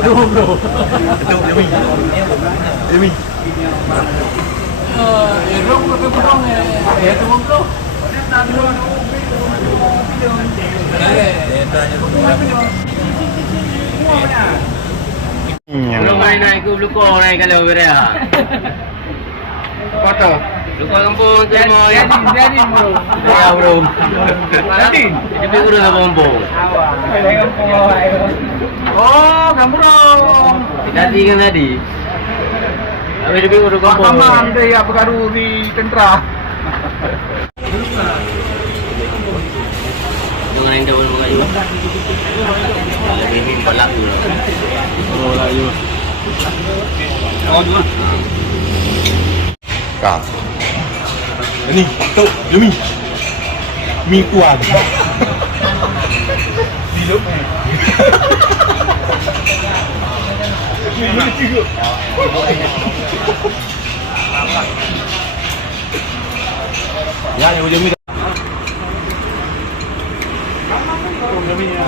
Belum, bro. Betul, Demi. Demi. Belum, belum. Ya, itu bro. Belum main naik ke Luko naik kalau berea. Foto. Luko kampung tu mau ya. Jadi, bro. Ya belum. Jadi. Jadi urus kampung. Oh, kampung. Tadi kan tadi. Habis lebih urus Pak kampung. Taman deh ya pergaduh di Tentra. Jangan yang jauh muka juga. Lebih mimpi lagu lah. Oh, layu. Oh, dulu. Kak. Ini, tu, Demi. Mi kuat. Hidup. Ya, yang Demi. Demi ya.